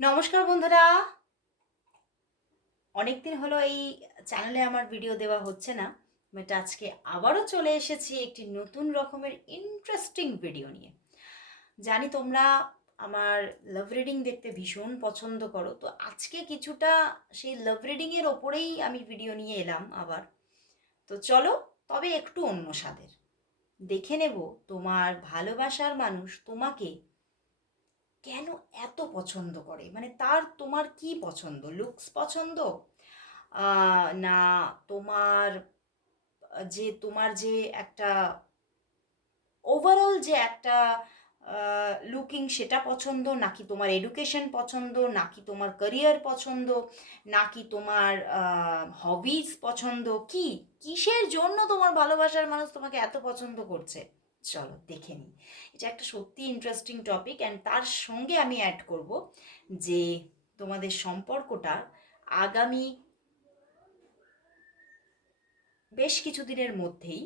নমস্কার বন্ধুরা। অনেক দিন হলো এই চ্যানেলে আমার ভিডিও দেওয়া হচ্ছে না বাট আজকে আবারও চলে এসেছি একটি নতুন রকমের ইন্টারেস্টিং ভিডিও নিয়ে। জানি তোমরা আমার লাভ রিডিং দেখতে ভীষণ পছন্দ করো, তো আজকে কিছুটা সেই লাভ রিডিংয়ের ওপরেই আমি ভিডিও নিয়ে এলাম আবার। তো চলো, তবে একটু অন্য স্বাদের। দেখে নেব তোমার ভালোবাসার মানুষ তোমাকে কেন এত পছন্দ করে? মানে তার, তোমার কি পছন্দ? লুকস পছন্দ? না, তোমার, যে তোমার যে একটা ওভারঅল যে একটা লুকিং সেটা পছন্দ, নাকি তোমার এডুকেশন পছন্দ, নাকি তোমার ক্যারিয়ার পছন্দ, নাকি তোমার হবিজ পছন্দ? কি? কিসের জন্য তোমার ভালোবাসার মানুষ তোমাকে এত পছন্দ করছে? চলো, দেখে নিই। এটা একটা সত্যি ইন্টারেস্টিং টপিক অ্যান্ড তার সঙ্গে আমি অ্যাড করব যে তোমাদের সম্পর্কটা আগামী বেশ কিছুদিনের মধ্যেই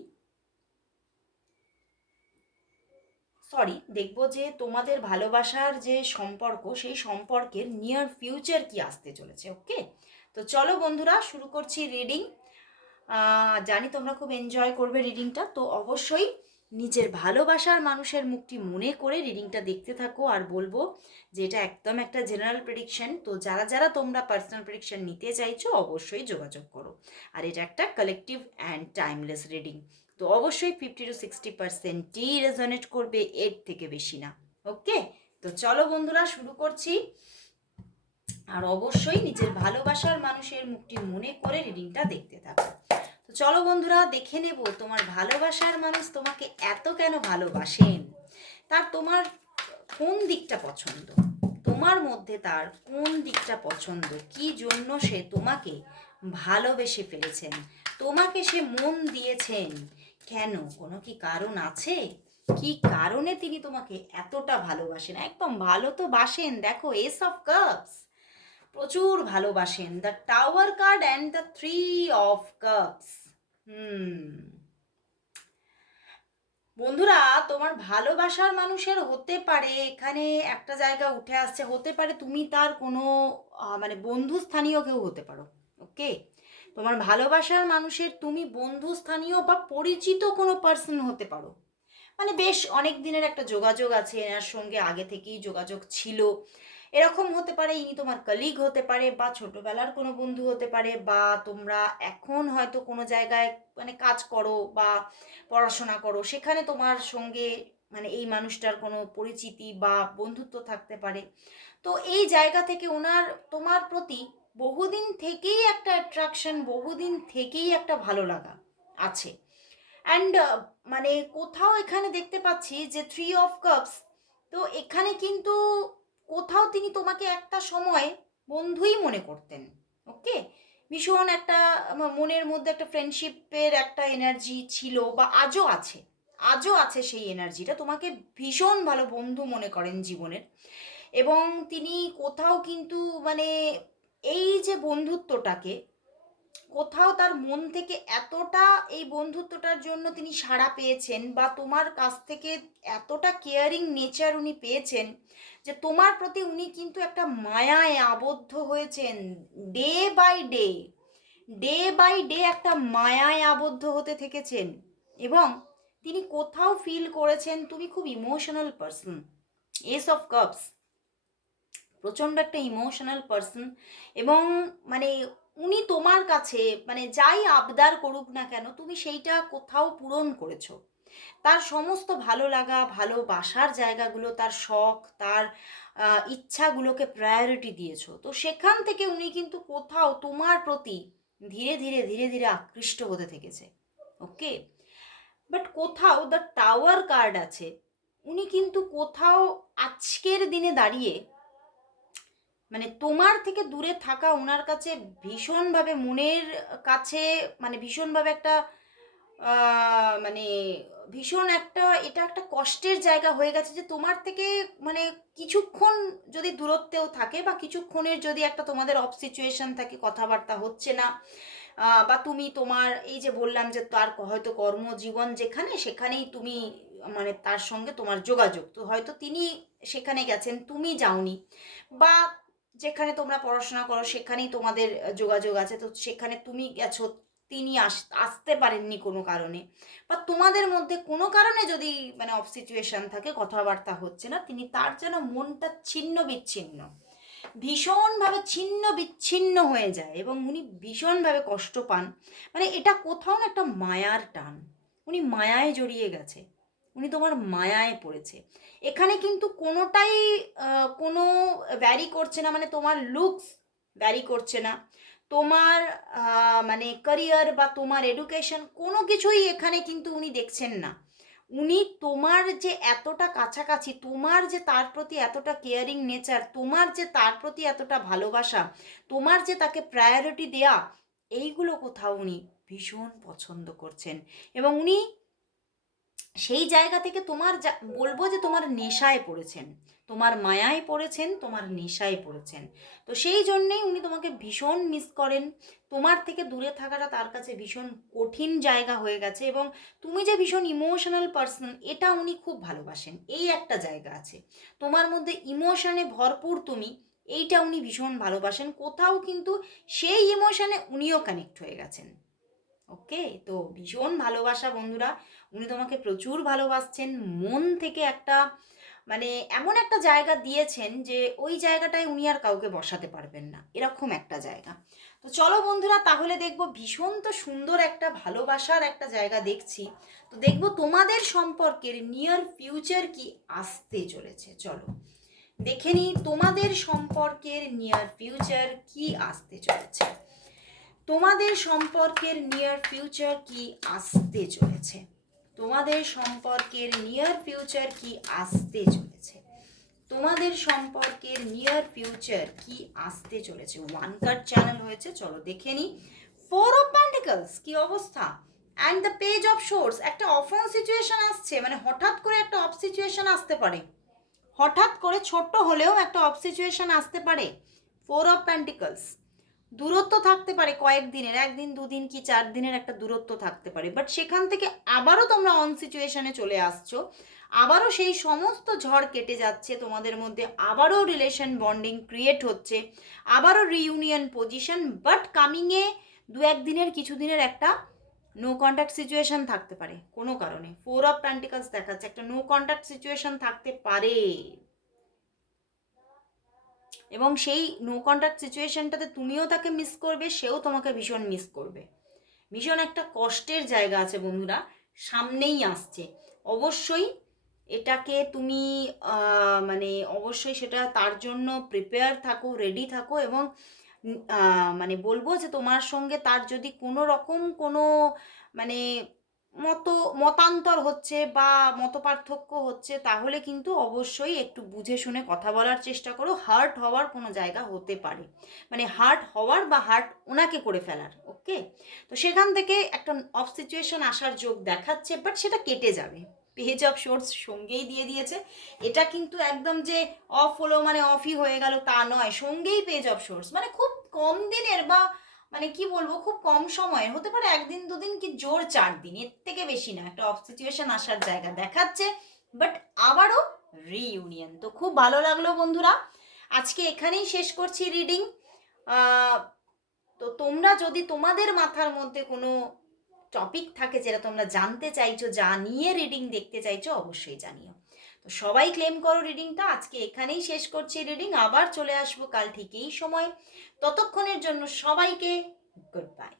সরি দেখব যে তোমাদের ভালোবাসার যে সম্পর্ক, সেই সম্পর্কের নিয়ার ফিউচার কি আসতে চলেছে ওকে তো চলো বন্ধুরা, শুরু করছি রিডিং জানি তোমরা খুব এনজয় করবে রিডিংটা তো অবশ্যই নিজের ভালোবাসার মানুষের মুখটি মনে করে রিডিংটা দেখতে থাকো। আর বলব যে এটা একদম একটা জেনারেল প্রেডিকশন তো যারা যারা তোমরা পার্সোনাল প্রেডিকশন নিতে চাইছো, অবশ্যই যোগাযোগ করো। আর এটা একটা কালেকটিভ অ্যান্ড টাইমলেস রিডিং তো অবশ্যই ফিফটি টু সিক্সটি পার্সেন্টই রেজনেট করবে, এর থেকে বেশি না। ওকে? তো চলো বন্ধুরা, শুরু করছি। আর অবশ্যই নিজের ভালোবাসার মানুষের মুখটি মনে করে রিডিংটা দেখতে থাকো। তো চলো বন্ধুরা, দেখে নেব তোমার ভালোবাসার মানুষ তোমাকে এত কেন ভালোবাসেন? তার তোমার কোন দিকটা পছন্দ? তোমার মধ্যে তার কোন দিকটা পছন্দ? কি জন্য সে তোমাকে ভালোবেসে ফেলেছেন? তোমাকে সে মন দিয়েছেন? কেন? কোনো কি কারণ আছে? কি কারণে তিনি তোমাকে এতটা ভালোবাসেন? একদম ভালো তো বাসেন, দেখো, এস অফ কাপস। প্রচুর ভালোবাসেন। The tower card and the three of cups hmm. বন্ধুরা, তোমার ভালোবাসার মানুষের হতে পারে, এখানে একটা জায়গা উঠে আসছে, হতে পারে তুমি তার কোনো মানে বন্ধু স্থানীয় কেউ হতে পারো, ওকে? তোমার ভালোবাসার মানুষের তুমি বন্ধু স্থানীয় বা পরিচিত কোনো পার্সন হতে পারো। মানে বেশ অনেক দিনের একটা যোগাযোগ আছে, এনার সঙ্গে আগে থেকেই যোগাযোগ ছিল। এরকম হতে পারে, ইনি তোমার কলিগ হতে পারে বা ছোটবেলার কোনো বন্ধু হতে পারে বা তোমরা এখন হয়তো কোনো জায়গায় মানে কাজ করো বা পড়াশোনা করো, সেখানে তোমার সঙ্গে মানে এই মানুষটার কোনো পরিচিতি বা বন্ধুত্ব থাকতে পারে। তো এই জায়গা থেকে ওনার, তোমার প্রতি বহুদিন থেকেই একটা অ্যাট্রাকশন বহুদিন থেকেই একটা ভালো লাগা আছে। অ্যান্ড মানে কোথাও এখানে দেখতে পাচ্ছি যে থ্রি অফ কাপস তো এখানে কিন্তু কোথাও তিনি তোমাকে একটা সময় বন্ধুই মনে করতেন ওকে ভীষণ একটা মনের মধ্যে একটা ফ্রেন্ডশিপের একটা এনার্জি ছিল বা আজও আছে আজও আছে সেই এনার্জিটা তোমাকে ভীষণ ভালো বন্ধু মনে করেন জীবনের। এবং তিনি কোথাও কিন্তু মানে এই যে বন্ধুত্বটাকে কোথাও তার মন থেকে এতটা এই বন্ধুত্বটার জন্য তিনি সাড়া পেয়েছেন বা তোমার কাছ থেকে এতটা কেয়ারিং নেচার উনি পেয়েছেন যে তোমার প্রতি উনি কিন্তু একটা মায়ায় আবদ্ধ হয়েছেন। Day by day day by day একটা মায়ায় আবদ্ধ হতে থেকেছেন এবং তিনি কোথাও ফিল করেছেন তুমি খুব emotional person ace of cups প্রচণ্ড একটা ইমোশনাল পার্সন এবং মানে উনি তোমার কাছে মানে যাই আবদার করুক না কেন, তুমি সেইটা কোথাও পূরণ করেছ। তার সমস্ত ভালো লাগা ভালোবাসার জায়গাগুলো, তার শখ, তার ইচ্ছাগুলোকে প্রায়োরিটি দিয়েছ। তো সেখান থেকে উনি কিন্তু কোথাও তোমার প্রতি ধীরে ধীরে ধীরে ধীরে আকৃষ্ট হতে থেকেছে। ওকে? বাট কোথাও দ্য টাওয়ার কার্ড আছে। উনি কিন্তু কোথাও আজকের দিনে দাঁড়িয়ে মানে তোমার থেকে দূরে থাকা ওনার কাছে ভীষণভাবে মনের কাছে মানে ভীষণভাবে একটা মানে ভীষণ একটা, এটা একটা কষ্টের জায়গা হয়ে গেছে যে তোমার থেকে মানে কিছুক্ষণ যদি দূরত্বেও থাকে বা কিছুক্ষণের যদি একটা তোমাদের অফ সিচুয়েশন থাকে, কথাবার্তা হচ্ছে না বা তুমি তোমার এই যে বললাম যে তার হয়তো কর্মজীবন যেখানে, সেখানেই তুমি মানে তার সঙ্গে তোমার যোগাযোগ। তো হয়তো তিনি সেখানে গেছেন, তুমি যাওনি, বা যেখানে তোমরা পড়াশোনা করো, সেখানেই তোমাদের যোগাযোগ আছে। তো সেখানে তুমি গেছো, তিনি আস, আসতে পারেননি কোনো কারণে। বা তোমাদের মধ্যে কোনো কারণে যদি মানে অফ সিচুয়েশন থাকে, কথাবার্তা হচ্ছে না, তিনি তার যেন মনটা ছিন্ন বিচ্ছিন্ন। ভীষণভাবে ছিন্ন বিচ্ছিন্ন হয়ে যায় এবং উনি ভীষণভাবে কষ্ট পান। মানে এটা কোথাও না একটা মায়ার টান। উনি মায়ায় জড়িয়ে গেছে। উনি তোমার মায়ায় পড়েছে। এখানে কিন্তু কোনোটাই কোনো ভ্যারি করছে না মানে তোমার লুকস ভ্যারি করছে না। তোমার মানে ক্যারিয়ার বা তোমার এডুকেশন কোনো কিছুই এখানে কিন্তু উনি দেখছেন না। উনি তোমার যে এতটা কাছাকাছি, তোমার যে তার প্রতি এতটা কেয়ারিং নেচার তোমার যে তার প্রতি এতটা ভালোবাসা, তোমার যে তাকে প্রায়োরিটি দেয়া, এইগুলো কোথাও উনি ভীষণ পছন্দ করছেন। এবং উনি সেই জায়গা থেকে তোমার বলব যে তোমার নেশায় পড়েছেন। তোমার মায়ায় পড়েছেন, তোমার নেশায় পড়েছেন। তো সেই জন্যেই উনি তোমাকে ভীষণ মিস করেন। তোমার থেকে দূরে থাকাটা তার কাছে ভীষণ কঠিন জায়গা হয়ে গেছে এবং তুমি যে ভীষণ ইমোশনাল পার্সন এটা উনি খুব ভালোবাসেন। এই একটা জায়গা আছে। তোমার মধ্যে ইমোশনে ভরপুর তুমি, এইটা উনি ভীষণ ভালোবাসেন। কোথাও কিন্তু সেই ইমোশনে উনিও কানেক্ট হয়ে গেছেন। ওকে? তো ভীষণ ভালোবাসা বন্ধুরা। উনি তোমাকে প্রচুর ভালোবাসছেন। মন থেকে একটা মানে এমন একটা জায়গা দিয়েছেন যে ওই জায়গাটায় উনি আর কাউকে বসাতে পারবেন না। এরকম একটা জায়গা। তো চলো বন্ধুরা, তাহলে দেখব ভীষণ তো সুন্দর একটা ভালোবাসার একটা জায়গা দেখছি। তো দেখব তোমাদের সম্পর্কের নিয়ার ফিউচার কি আসতে চলেছে। চলো দেখে নিই তোমাদের সম্পর্কের নিয়ার ফিউচার কি আসতে চলেছে। তোমাদের সম্পর্কের নিয়ার ফিউচার কি আসতে চলেছে? তোমাদের সম্পর্কের নিয়ার ফিউচার কি আসতে চলেছে? তোমাদের সম্পর্কের নিয়ার ফিউচার কি আসতে চলেছে? ওয়ান কার্ড চ্যানেল হয়েছে, চলো দেখে নি ফোর অফ প্যান্টিকলস কি অবস্থা? And the page of swords একটা অফন সিচুয়েশন আসছে মানে হঠাৎ করে একটা অফ সিচুয়েশন আসতে পারে। হঠাৎ করে ছোট্ট হলেও একটা অফ সিচুয়েশন আসতে পারে। ফোর অফ প্যান্টিকলস দূরত্ব থাকতে পারে কয়েক দিনের একদিন, দুদিন কি চার দিনের একটা দূরত্ব থাকতে পারে। বাট সেখান থেকে আবারও তোমরা অন সিচুয়েশনে চলে আসছো। আবারও সেই সমস্ত ঝড় কেটে যাচ্ছে, তোমাদের মধ্যে আবারও রিলেশন বন্ডিং ক্রিয়েট হচ্ছে, আবারও রিইউনিয়ন পজিশন বাট কামিংয়ে দু একদিনের কিছু দিনের একটা নো কন্ট্যাক্ট সিচুয়েশন থাকতে পারে, কোনো কারণে। ফোর অফ প্যান্টিকালস দেখাচ্ছে, একটা নো কন্ট্যাক্ট সিচুয়েশন থাকতে পারে। এবং সেই নো কন্ট্যাক্ট সিচুয়েশনটাতে তুমিও তাকে মিস করবে, সেও তোমাকে ভীষণ মিস করবে। ভীষণ একটা কষ্টের জায়গা আছে বন্ধুরা, সামনেই আসছে। অবশ্যই এটাকে তুমি মানে অবশ্যই সেটা তার জন্য প্রিপেয়ার থাকো রেডি থাকো এবং মানে বলব যে তোমার সঙ্গে তার যদি কোনো রকম কোনো মানে মত মতান্তর হচ্ছে বা মতপার্থক্য হচ্ছে, তাহলে কিন্তু অবশ্যই একটু বুঝে শুনে কথা বলার চেষ্টা করো। হার্ট হওয়ার কোনো জায়গা হতে পারে। মানে হার্ট হওয়ার বা হার্ট ওনাকে করে ফেলার ওকে তো সেখান থেকে একটা অফ সিচুয়েশন আসার যোগ দেখাচ্ছে বাট সেটা কেটে যাবে। পেজ অফ শোর্টস সঙ্গেই দিয়ে দিয়েছে। এটা কিন্তু একদম যে অফ হলো মানে অফই হয়ে গেল তা নয়। সঙ্গেই পেজ অফ শোর্টস মানে খুব কম দিনের বা মানে কি বলব, খুব কম সময়ের। হতে পারে একদিন, দুদিন কি জোর চার দিন, এর থেকে বেশি না। একটা অফ সিচুয়েশন আসার জায়গা দেখাচ্ছে বাট আবারও রিইউনিয়ন তো খুব ভালো লাগল বন্ধুরা। আজকে এখানেই শেষ করছি রিডিং তো তোমরা যদি তোমাদের মাথার মধ্যে কোনো টপিক থাকে যেটা তোমরা জানতে চাইছো, জানিয়ে রিডিং দেখতে চাইছো, অবশ্যই জানিও। তো সবাই ক্লেম করো রিডিংটা আজকে এখানেই শেষ করছি রিডিং আবার চলে আসব কাল ঠিক এই সময়। ততক্ষণের জন্য সবাইকে গুড বাই